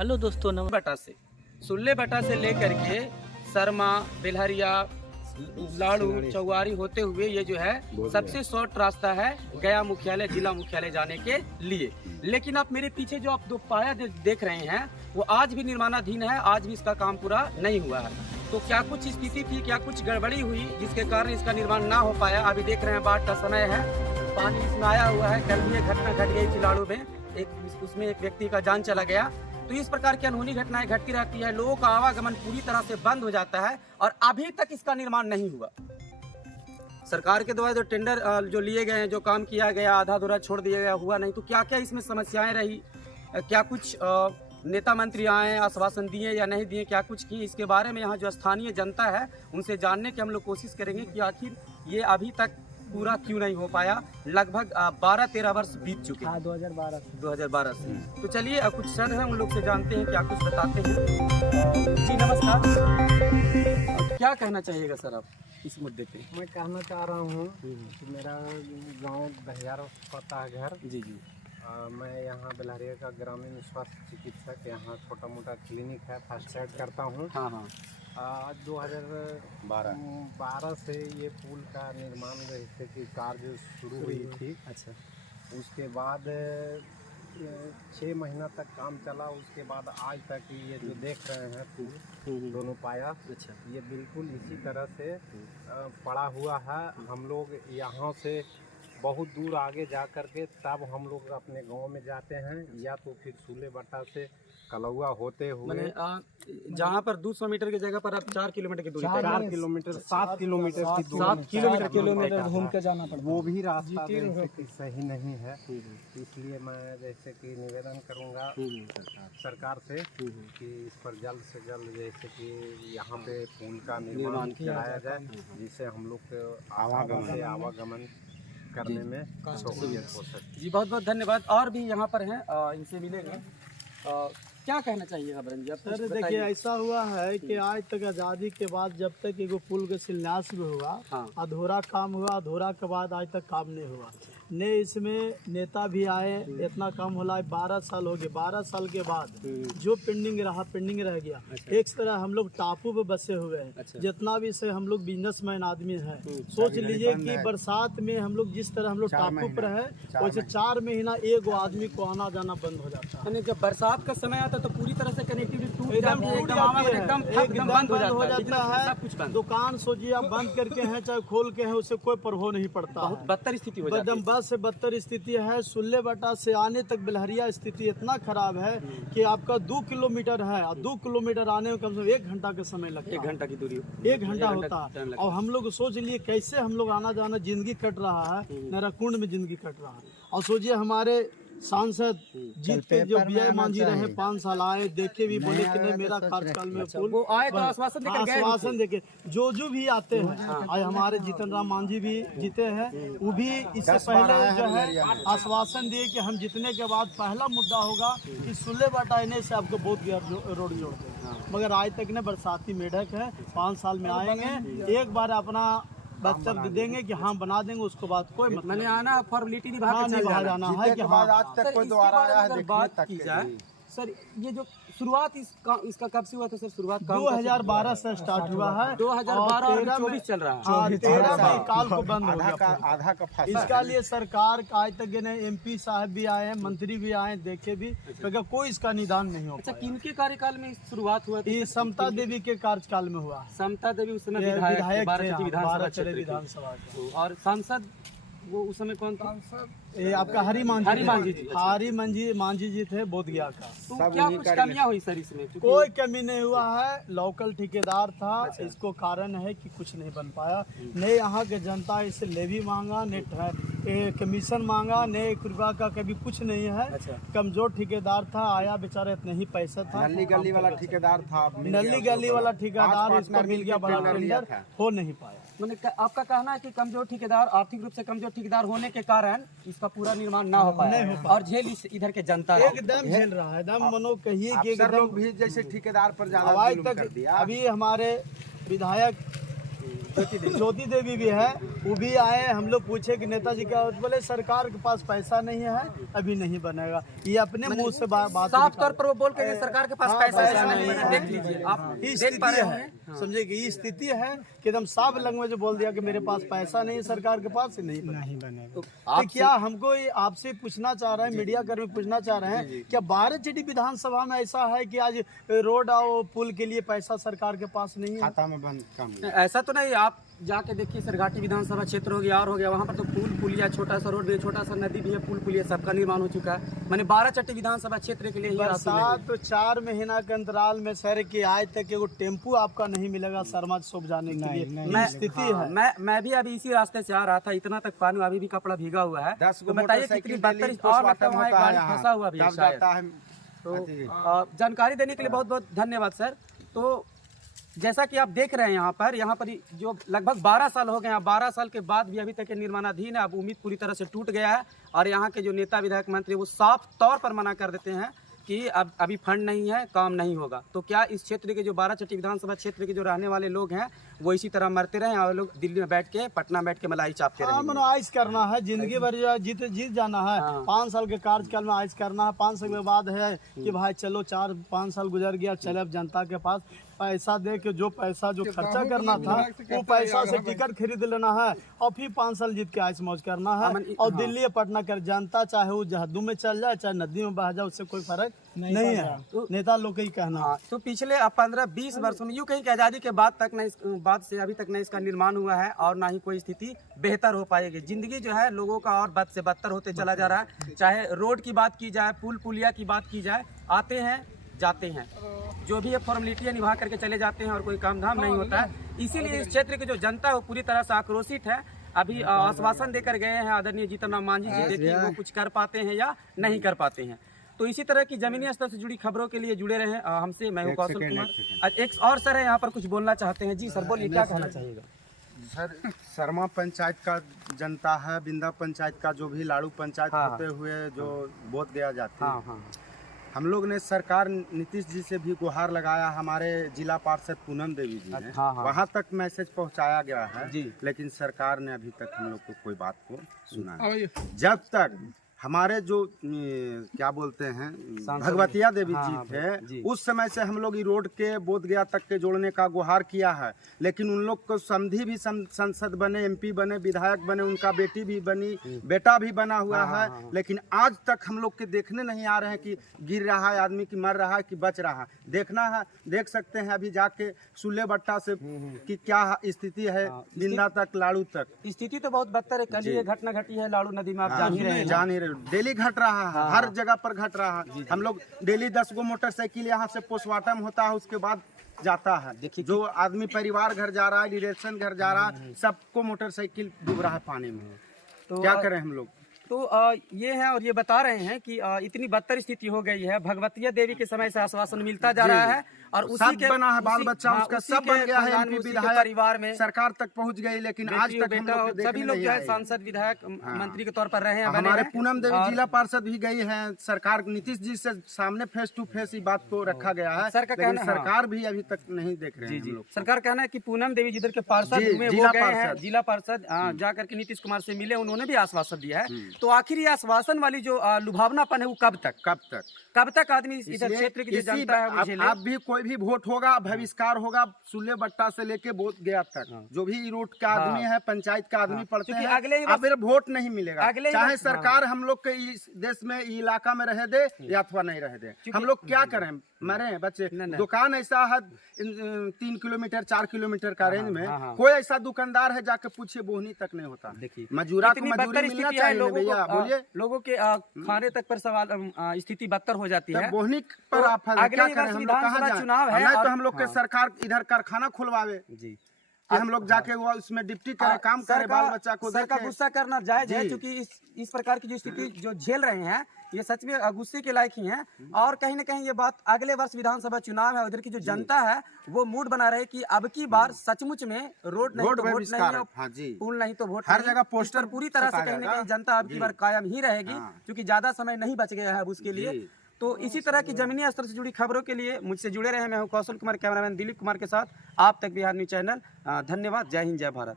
Hello दोस्तों, बटा से सुल्ले बटा से लेकर के सरमा बेलहरिया लाड़ू चौवारी होते हुए ये जो है सबसे शॉर्ट रास्ता है गया मुख्यालय जिला मुख्यालय जाने के लिए। लेकिन आप मेरे पीछे जो आप दो पाया देख रहे हैं वो आज भी निर्माणाधीन है, आज भी इसका काम पूरा नहीं हुआ है। तो क्या कुछ स्थिति थी, क्या कुछ गड़बड़ी हुई जिसके कारण इसका निर्माण ना हो पाया। अभी देख रहे हैं बाढ़ का समय है, पानी इसमें आया हुआ है। कल भी एक घटना घट गई थी लाड़ू में, उसमें एक व्यक्ति का जान चला गया। तो इस प्रकार की अनहोनी घटनाएं घटती रहती है, लोगों का आवागमन पूरी तरह से बंद हो जाता है और अभी तक इसका निर्माण नहीं हुआ। सरकार के द्वारा जो टेंडर जो लिए गए हैं, जो काम किया गया आधा अधूरा छोड़ दिया गया, हुआ नहीं। तो क्या क्या इसमें समस्याएं रही, क्या कुछ नेता मंत्री आए आश्वासन दिए या नहीं दिए, क्या कुछ किए, इसके बारे में यहाँ जो स्थानीय जनता है उनसे जानने की हम लोग कोशिश करेंगे कि आखिर ये अभी तक पूरा क्यों नहीं हो पाया। लगभग 12-13 वर्ष बीत चुके हैं 2012 से। तो चलिए कुछ सर हैं उन लोग से जानते हैं, क्या कुछ बताते हैं। जी नमस्कार, क्या कहना चाहिएगा सर आप इस मुद्दे पे। मैं कहना चाह रहा हूँ कि मेरा गांव दहियार पता है घर। जी जी। मैं यहाँ बेलहरिया का ग्रामीण स्वास्थ्य चिकित्सक, यहाँ छोटा मोटा क्लिनिक है, फर्स्ट एड करता हूँ। हाँ हाँ। आज 2012 से ये पुल का निर्माण जैसे कि कार्य शुरू हुई थी। अच्छा। उसके बाद 6 महीना तक काम चला, उसके बाद आज तक ये जो देख रहे हैं पुल दोनों पाया, अच्छा, ये बिल्कुल इसी तरह से पड़ा हुआ है। हम लोग यहाँ से बहुत दूर आगे जा कर के तब हम लोग अपने गांव में जाते हैं, या तो फिर सूले बट्टा से कलौआ होते हुए जहाँ पर 200 मीटर की जगह पर आप 4 किलोमीटर की दूरी, 4 किलोमीटर 7 किलोमीटर की दूरी, 7 किलोमीटर घूम के जाना पड़ता। वो भी रास्ता जैसे कि सही नहीं है। इसलिए मैं जैसे कि निवेदन करूंगा सरकार से कि इस पर जल्द से जल्द जैसे कि यहाँ पे पुल का निर्माण कराया जाए, जिससे हम लोग के आवागमन करने में सहूलियत हो सके। जी बहुत बहुत धन्यवाद। और भी यहाँ पर हैं, इनसे मिलेंगे। क्या कहना चाहिएगा बरन जी आप? सर देखिए, ऐसा हुआ है कि आज तक आज़ादी के बाद जब तक एगो पुल के शिलान्यास भी हुआ, अधूरा काम हुआ, अधूरा के बाद आज तक काम नहीं हुआ। ने इसमें नेता भी आए, इतना काम होला 12 साल हो गए। 12 साल के बाद जो पेंडिंग रह गया। एक तरह हम लोग टापू पे बसे हुए हैं। जितना भी से हम लोग बिजनेसमैन आदमी हैं, सोच लीजिए कि बरसात में हम लोग जिस तरह हम लोग टापू पर है, वैसे 4 महीना एक आदमी को आना जाना बंद हो जाता है। जब बरसात का समय आता है तो पूरी तरह से कनेक्टिविटी टूट एकदम बंद हो जाता है। है। दुकान सोचिए आप बंद करके हैं चाहे खोल के हैं, उससे कोई प्रभाव नहीं पड़ता। बहुत बदतर स्थिति हो जाती है। एकदम बद से बदतर स्थिति है। सुल्ले बटा से आने तक बेलहरिया स्थिति इतना खराब है कि आपका 2 किलोमीटर है और 2 किलोमीटर आने में कम से कम 1 घंटा का समय लगता है। 1 घंटा की दूरी, 1 घंटा होता है। और हम लोग सोच लिए कैसे हम लोग आना जाना जिंदगी कट रहा है, नरकुंड में जिंदगी कट रहा है। और सोचिए हमारे सांसद जीत के जो बीआई मांझी रहे 5 साल आए, देखे भी, बोले कि नहीं मेरा कार्यकाल में पुल वो आए तो आश्वासन देके जो भी आते हैं। आज हमारे जीतन राम मांझी भी जीते हैं, वो भी इससे पहले जो है आश्वासन दिए कि हम जीतने के बाद पहला मुद्दा होगा कि सुल्ले बटाने से आपको बहुत रोड जोड़ दें। मगर आज तक ने बरसाती मेढक है, 5 साल में आएंगे, एक बार अपना वक्तव्य देंगे कि हाँ बना देंगे, उसके बाद कोई मतलब मैंने आना फॉर्मेलिटी निभा जाना है कि हाँ। आज तक कोई दोबारा आया है बात की जाए सर, ये जो शुरुआत इसका कब से हुआ था सर? शुरुआत 2012 से स्टार्ट हुआ है, 2012 और 24 चल रहा है। 13 में काल को बंद हो गया। आधा का फासला। इसका लिए सरकार का आज तक MP साहब भी आए हैं, मंत्री भी आए, देखे भी, मगर कोई इसका निदान नहीं हो पाया। किनके कार्यकाल में शुरुआत हुआ? ये समता देवी के कार्यकाल में हुआ। समता देवी उस समय विधायक विधानसभा के। और सांसद वो उस समय कौन था? ये आपका हरी मांझी जी थे बोधगया का। तो क्या कुछ कमियां हुई सर इसमें? कोई कमी नहीं हुआ है, लोकल ठेकेदार था। इसको कारण है कि कुछ नहीं बन पाया। नहीं यहाँ के जनता इससे लेवी मांगा, नहीं कमीशन मांगा, नहीं 1 रुपया का कभी कुछ नहीं है। कमजोर ठेकेदार था, आया बेचारा इतना ही पैसा था। नली गली वाला ठेकेदार था, नली गली वाला ठेकेदार, इसको मिल गया बड़ा टेंडर, हो नहीं पाया। मैंने आपका कहना है कि कमजोर ठेकेदार, आर्थिक रूप से कमजोर ठेकेदार होने के कारण इसका पूरा निर्माण ना हो पाया, और झेल इधर के जनता एकदम झेल रहा है। एकदम मनो कहिए कि एकदम भी जैसे ठेकेदार पर ज्यादा आवाज तक। अभी हमारे विधायक ज्योति देवी भी है, वो भी आए। हम लोग पूछे कि नेताजी क्या, बोले सरकार के पास पैसा नहीं है, अभी नहीं बनेगा। ये अपने मुंह से बात साफ तौर पर वो बोल के सरकार के पास पैसा नहीं है। देख लीजिए आप, देख पा रहे हैं, समझे कि ये स्थिति है कि एकदम साफ लैंग्वेज बोल दिया कि मेरे पास पैसा नहीं है, सरकार के पास नहीं बनेगा। तो क्या हमको आपसे पूछना चाह रहे हैं, मीडिया कर्मी पूछना चाह रहे हैं, क्या बाराचट्टी विधानसभा में ऐसा है कि आज रोड और पुल के लिए पैसा सरकार के पास नहीं है? खाता में बंद कम ऐसा तो नहीं। आप जाके देखिए, सरघाटी विधानसभा क्षेत्र हो गया और हो गया, वहाँ पर तो पुल पुलिया, छोटा सा रोड भी है, छोटा सा नदी भी है, पुल पुलिया सबका निर्माण हो चुका है। मैंने बाराचट्टी विधानसभा क्षेत्र के लिए बरसात तो 4 महीना के अंतराल में सर कि आज तक एगो टेम्पू आपका नहीं मिलेगा शर्मा चौक जाने के लिए। स्थिति है। मैं भी अभी इसी रास्ते से आ रहा था, इतना तक पानी, अभी भी कपड़ा भीगा हुआ है। तो बताइए कितनी बदतर, और लगता है वहाँ गाड़ी फंसा हुआ भी है शायद। तो जानकारी देने के लिए बहुत बहुत धन्यवाद सर। तो जैसा कि आप देख रहे हैं यहाँ पर जो लगभग 12 साल हो गए हैं, 12 साल के बाद भी अभी तक ये निर्माणाधीन है। अब उम्मीद पूरी तरह से टूट गया है और यहाँ के जो नेता विधायक मंत्री वो साफ तौर पर मना कर देते हैं कि अब अभी फंड नहीं है, काम नहीं होगा। तो क्या इस क्षेत्र के जो बाराचट्टी विधानसभा क्षेत्र के जो रहने वाले लोग हैं वो इसी तरह मरते रहे और लोग दिल्ली में बैठ के, पटना में बैठ के मलाई चापते रहे? आइस करना है, जिंदगी भर जीत जाना है। 5 साल के कार्यकाल में आइस करना है। 5 साल के बाद है कि भाई चलो 4-5 साल गुजर गया, चले अब जनता के पास पैसा दे के जो पैसा जो खर्चा करना था वो पैसा से टिकट खरीद लेना है और फिर 5 साल जीत के आइस मौज करना है। और दिल्ली पटना कर जनता चाहे वो जहद्दू में चल जाए चाहे नदी में बह जाए, उससे कोई फर्क नहीं है। तो नेता लोग का ही कहना। तो पिछले 15-20 वर्षों में यूँ कहीं की आज़ादी के बाद से अभी तक न इसका निर्माण हुआ है और ना ही कोई स्थिति बेहतर हो पाएगी। जिंदगी जो है लोगों का और बद से बदतर होते चला जा रहा है। चाहे रोड की बात की जाए, पुल पुलिया की बात की जाए, आते हैं जाते हैं, जो भी ये फॉर्मेलिटियाँ निभा करके चले जाते हैं और कोई काम धाम नहीं होता है। इसीलिए इस क्षेत्र की जो जनता है वो पूरी तरह से आक्रोशित है। अभी आश्वासन देकर गए हैं आदरणीय जीतन राम मांझी जी, देखिए वो कुछ कर पाते हैं या नहीं कर पाते हैं। तो इसी तरह की जमीनी स्तर से जुड़ी खबरों के लिए जुड़े रहे हमसे। मैं हूं कौशल कुमार। एक और सर है यहाँ पर, कुछ बोलना चाहते हैं। जी सर बोलिए, क्या कहना चाहिएगा? सर, शर्मा पंचायत का जनता है, बिंदा पंचायत का जो भी लाड़ू पंचायत होते हुए जो वोट दिया जाता है, हम लोग ने सरकार नीतीश जी से भी गुहार लगाया। हमारे जिला पार्षद पूनम देवी जी ने वहाँ तक मैसेज पहुँचाया गया है जी, लेकिन सरकार ने अभी तक हम लोग को कोई बात को सुना नहीं। जब तक हमारे जो क्या बोलते हैं भगवतिया देवी जी थे, उस समय से हम लोग रोड के बोधगया तक के जोड़ने का गुहार किया है, लेकिन उन लोग को समधी भी संसद बने, MP बने, विधायक बने, उनका बेटी भी बनी, बेटा भी बना हुआ है, लेकिन आज तक हम लोग के देखने नहीं आ रहे हैं कि गिर रहा है आदमी, की मर रहा है कि बच रहा है। देखना है, देख सकते हैं अभी जाके सुल्ले बट्टा से कि क्या स्थिति है, बिंदा तक लाड़ू तक स्थिति तो बहुत बदतर है। कल ये घटना घटी है लाड़ू नदी में, आप जान ही रहे। डेली घट रहा है, हर जगह पर घट रहा है। हम लोग डेली 10 गो मोटरसाइकिल यहाँ से पोस्टमार्टम होता है, उसके बाद जाता है। देखिए जो आदमी परिवार घर जा रहा है, रिलेशन घर जा रहा है, सबको मोटरसाइकिल डूब रहा है पानी में। तो क्या करें हम लोग? तो ये है और ये बता रहे हैं कि इतनी बदतर स्थिति हो गई है। भगवतिया देवी के समय से आश्वासन मिलता जा रहा है और उसी के बना है, बाल बच्चा उसका सब बन गया है, MP विधायक परिवार में सरकार तक पहुंच गई, लेकिन आज तक हम लोग सभी लोग जो है सांसद विधायक मंत्री के तौर पर रहे हैं। हमारे पूनम देवी जिला पार्षद भी गई है। सरकार नीतीश जी से सामने फेस टू फेस इस बात को रखा गया है, लेकिन सरकार भी अभी तक नहीं देख रहे हैं। सरकार कहना है कि पूनम देवी जिधर के पार्षद जिला पार्षद जाकर के नीतीश कुमार से मिले, उन्होंने भी आश्वासन दिया है। तो आखिर ये आश्वासन वाली जो लुभावनापन है वो कब तक आदमी इधर क्षेत्र की जो जनता है वो झेले? आप भी कोई भी वोट होगा, बहिष्कार होगा, सुल्ले बट्टा से लेके बोध गया तक, जो भी रूट का आदमी है, पंचायत का आदमी पढ़ते हैं, अगर वोट नहीं मिलेगा, चाहे सरकार हम लोग के इस देश में इलाका में रह दे या अथवा नहीं रह दे, हम लोग क्या करें? मरे बच्चे। दुकान ऐसा है 3 किलोमीटर 4 किलोमीटर का रेंज में, कोई ऐसा दुकानदार है जाके पूछे बोहनी तक नहीं होता। मजूरा को मजदूरी मिलना चाहिए भैया। बोलिए, लोगों के खाने तक पर सवाल स्थिति बदतर हो जाती है। बोहनी पर आप क्या करें? हम लोग कहाँ जाएं? नहीं तो हम लोग के सरकार इधर कारखाना खुलवावे जी, हम लोग जाके वो उसमें डिप्टी करे, काम करे, बाल बच्चा को सर का गुस्सा करना जायज है, क्योंकि इस प्रकार की जो स्थिति जो झेल रहे हैं ये सच में गुस्से के लायक ही हैं। और कहीं न कहीं ये बात अगले वर्ष विधानसभा चुनाव है, उधर की जो जनता है वो मूड बना रहे कि अब की बार सचमुच में रोड नहीं तो वोट नहीं, पुल नहीं तो वोट, हर जगह पोस्टर पूरी तरह से कहीं न कहीं जनता अब की बार कायम ही रहेगी, क्योंकि ज्यादा समय नहीं बच गया है अब उसके लिए। तो इसी तरह की जमीनी स्तर से जुड़ी खबरों के लिए मुझसे जुड़े रहे। मैं हूं कौशल कुमार, कैमरामैन दिलीप कुमार के साथ आप तक बिहार न्यूज चैनल। धन्यवाद। जय हिंद, जय भारत।